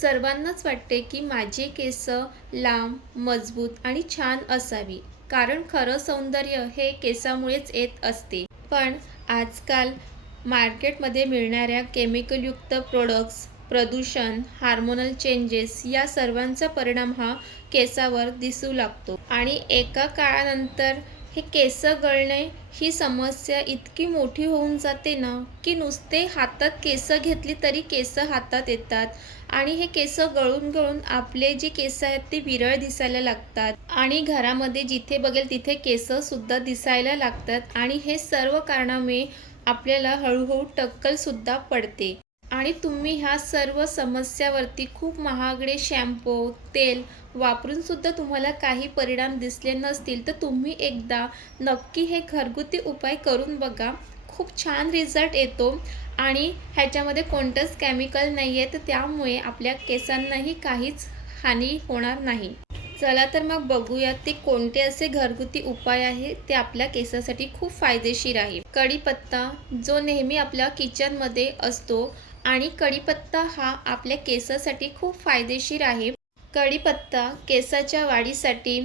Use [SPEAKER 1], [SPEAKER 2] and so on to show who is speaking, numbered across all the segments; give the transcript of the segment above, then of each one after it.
[SPEAKER 1] सर्वांनाच वाटते की माझे केस लांब मजबूत आणि छान असावी. कारण खरं सौंदर्य हे केसामुळेच येत असते. पण आजकाल मार्केटमध्ये मिळणाऱ्या केमिकलयुक्त प्रोडक्ट्स प्रदूषण हार्मोनल चेंजेस या सर्वांचा परिणाम हा केसावर दिसू लागतो. आणि एका काळानंतर हे केस गळणे ही समस्या इतकी मोठी होऊन जाते ना की नुसते हातात केस घेतली तरी केस हातात येतात. आणि हे केस गळून गळून आपले जे केस आहेत ते विरळ दिसायला लागतात. आणि घरामध्ये जिथे बघेल तिथे केस सुद्धा दिसायला लागतात. आणि हे सर्व कारणामुळे आपल्याला हळूहळू टक्कल सुद्धा पडते. आणि तुम्ही ह्या सर्व समस्यावरती खूप महागडे शॅम्पू तेल वापरून सुद्धा तुम्हाला काही परिणाम दिसले नसतील तर तुम्ही एकदा नक्की हे घरगुती उपाय करून बघा. खूप छान रिझल्ट येतो. आणि ह्याच्यामध्ये कोणतंच केमिकल नाही आहे तर त्यामुळे आपल्या केसांनाही काहीच हानी होणार नाही. चला तर मग बघूयात ते कोणते असे घरगुती उपाय आहे ते आपल्या केसासाठी खूप फायदेशीर आहे. कढीपत्ता जो नेहमी आपल्या किचनमध्ये असतो आणि कढीपत्ता हा आपल्या केसासाठी खूप फायदेशीर आहे. कढीपत्ता केसाच्या वाढीसाठी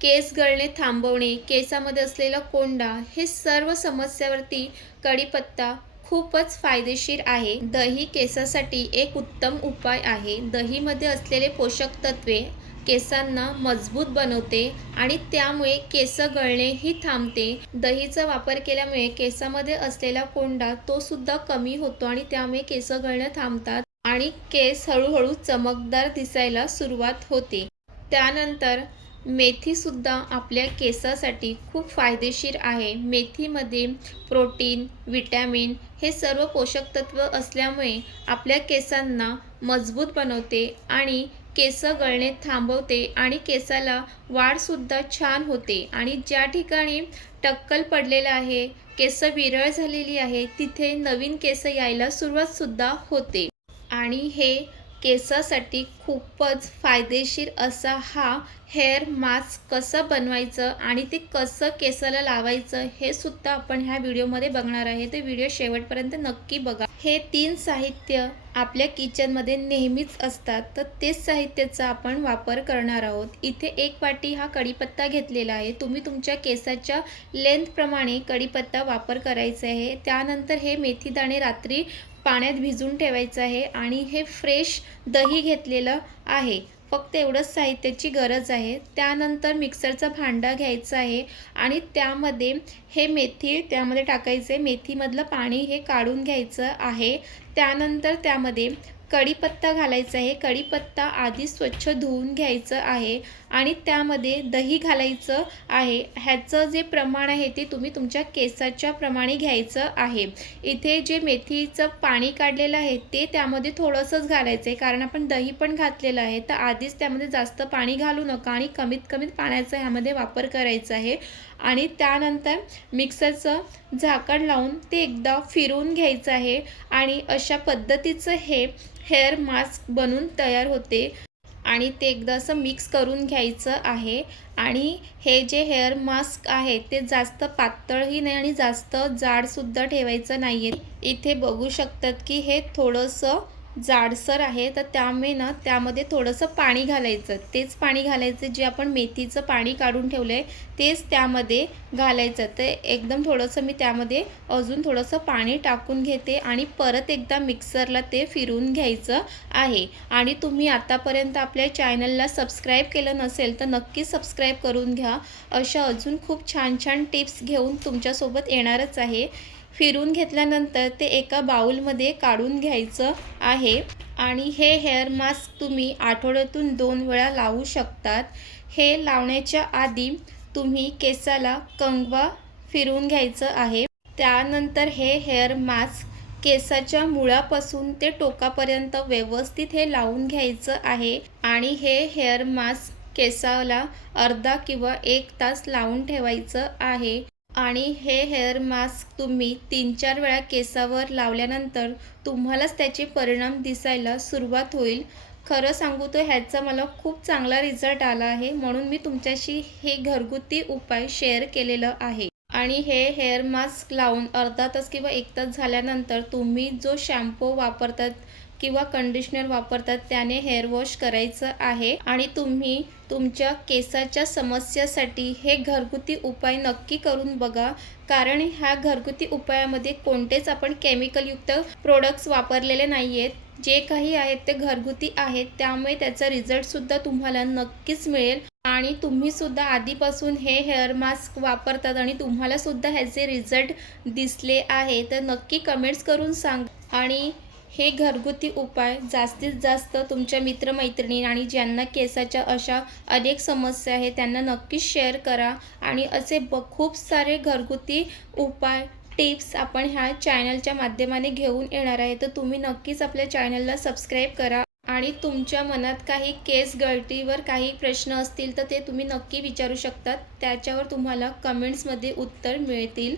[SPEAKER 1] केस गळणे थांबवणे केसामध्ये असलेला कोंडा हे सर्व समस्यावरती कढीपत्ता खूपच फायदेशीर आहे. दही केसासाठी एक उत्तम उपाय आहे. दहीमध्ये असलेले पोषक तत्वे केसांना मजबूत बनवते आणि त्यामुळे केस गळणेही थांबते. दहीचा वापर केल्यामुळे केसामध्ये असलेला कोंडा तो सुद्धा कमी होतो आणि त्यामुळे केस गळणं थांबतात आणि केस हळूहळू चमकदार दिसायला सुरुवात होते. त्यानंतर मेथीसुद्धा आपल्या केसासाठी खूप फायदेशीर आहे. मेथीमध्ये प्रोटीन विटॅमिन हे सर्व पोषक तत्व असल्यामुळे आपल्या केसांना मजबूत बनवते आणि केस गळणे थांबवते आणि केसाला वाढसुद्धा छान होते. आणि ज्या ठिकाणी टक्कल पडलेलं आहे केस विरळ झालेली आहे तिथे नवीन केस यायला सुरुवातसुद्धा होते. आणि हे केसासाठी खूपच फायदेशीर असा हा हेअर मास्क कसं बनवायचं आणि ते कसं केसाला लावायचं हे सुद्धा आपण ह्या व्हिडिओमध्ये बघणार आहे. ते व्हिडिओ शेवटपर्यंत नक्की बघा. हे तीन साहित्य आपल्या किचनमध्ये नेहमीच असतात. तर तेच साहित्याचा आपण वापर करणार आहोत. इथे एक वाटी हा कढीपत्ता घेतलेला आहे. तुम्ही तुमच्या केसाच्या लेंथप्रमाणे कढीपत्ता वापर करायचा आहे. त्यानंतर हे मेथीदाणे रात्री पाण्यात भिजून ठेवायचं आहे आणि हे फ्रेश दही घेतलेलं आहे. फक्त एवढंच साहित्याची गरज आहे. त्यानंतर मिक्सरचा भांडा घ्यायचा आहे आणि त्यामध्ये हे मेथी त्यामध्ये टाकायचे मेथीमधलं पाणी हे काढून घ्यायचं आहे. त्यानंतर त्यामध्ये कढीपत्ता घालायचा आहे. कढीपत्ता आधी स्वच्छ धुवून घ्यायचं आहे आणि त्यामध्ये दही घालायचं आहे. ह्याचं जे प्रमाण आहे ते तुम्ही तुमच्या केसाच्या प्रमाणे घ्यायचं आहे. इथे जे मेथीचं पाणी काढलेलं आहे ते त्यामध्ये थोडंसंच घालायचं आहे. कारण आपण दही पण घातलेलं आहे. तर आधीच त्यामध्ये जास्त पाणी घालू नका आणि कमीत कमीत पाण्याचा ह्यामध्ये वापर करायचा आहे. आणि त्यानंतर मिक्सरचं झाकण लावून ते एकदा फिरवून घ्यायचं आहे. आणि अशा पद्धतीचं हे हेअर मास्क बनून तयार होते आणि ते एकदा असं मिक्स करून घ्यायचं आहे. आणि हे जे हेअर मास्क आहे ते जास्त पातळही नाही आणि जास्त जाडसुद्धा ठेवायचं नाही आहे इथे बघू शकतात की हे थोडंसं जाडसर आहे तर त्यामुळे ना त्यामध्ये थोडंसं पाणी घालायचं. तेच पाणी घालायचं जे आपण मेथीचं पाणी काढून ठेवलं आहे तेच त्यामध्ये घालायचं. तर एकदम थोडंसं मी त्यामध्ये अजून थोडंसं पाणी टाकून घेते आणि परत एकदा मिक्सरला ते फिरून घ्यायचं आहे. आणि तुम्ही आतापर्यंत आपल्या चॅनलला सबस्क्राईब केलं नसेल तर नक्की सबस्क्राईब करून घ्या. अशा अजून खूप छान छान टिप्स घेऊन तुमच्यासोबत येणारच आहे. फिरून घेतल्यानंतर ते एका बाउलमध्ये काढून घ्यायचं आहे. आणि हे हेअर मास्क तुम्ही आठवड्यातून दोन वेळा लावू शकतात. हे लावण्याच्या आधी तुम्ही केसाला कंगवा फिरून घ्यायचं आहे. त्यानंतर हे हेअर मास्क केसाच्या मुळापासून ते टोकापर्यंत व्यवस्थित हे लावून घ्यायचं आहे. आणि हे हेअर मास्क केसाला अर्धा किंवा एक तास लावून ठेवायचं आहे. आणि हे हेअर मास्क तुम्ही तीन चार वेळा केसावर लावल्यानंतर तुम्हालाच त्याचे परिणाम दिसायला सुरुवात होईल. खरं सांगू तर ह्याचा मला खूप चांगला रिझल्ट आला आहे म्हणून मी तुमच्याशी हे घरगुती उपाय शेअर केलेलं आहे. आणि हे हेअर मास्क लावून अर्धा तास किंवा एक तास झाल्यानंतर तुम्ही जो शॅम्पू वापरतात किंवा कंडिशनर वापरतात त्याने हेअर वॉश करायचं आहे. आणि तुम्ही तुमच्या केसाच्या समस्यासाठी हे घरगुती उपाय नक्की करून बघा. कारण ह्या घरगुती उपायामध्ये कोणतेच आपण केमिकलयुक्त प्रोडक्ट्स वापरलेले नाही आहेत जे काही आहेत ते घरगुती आहेत. त्यामुळे त्याचा रिझल्टसुद्धा तुम्हाला नक्कीच मिळेल. आणि तुम्ही सुद्धा आधीपासून हे हेअर मास्क वापरतात आणि तुम्हालासुद्धा ह्याचे रिझल्ट दिसले आहे. तर नक्की कमेंट्स करून सांग. आणि हे घरगुती उपाय जास्तीत जास्त तुमच्या मित्रमैत्रिणी आणि ज्यांना केसाच्या अशा अनेक समस्या आहेत त्यांना नक्कीच शेअर करा. आणि असे ब खूप सारे घरगुती उपाय टिप्स आपण ह्या चॅनलच्या माध्यमाने घेऊन येणार आहे. तर तुम्ही नक्कीच आपल्या चॅनलला सबस्क्राईब करा. आणि तुमच्या मनात काही केस गळतीवर काही प्रश्न असतील तर ते तुम्ही नक्की विचारू शकतात. त्याच्यावर तुम्हाला कमेंट्समध्ये उत्तर मिळतील.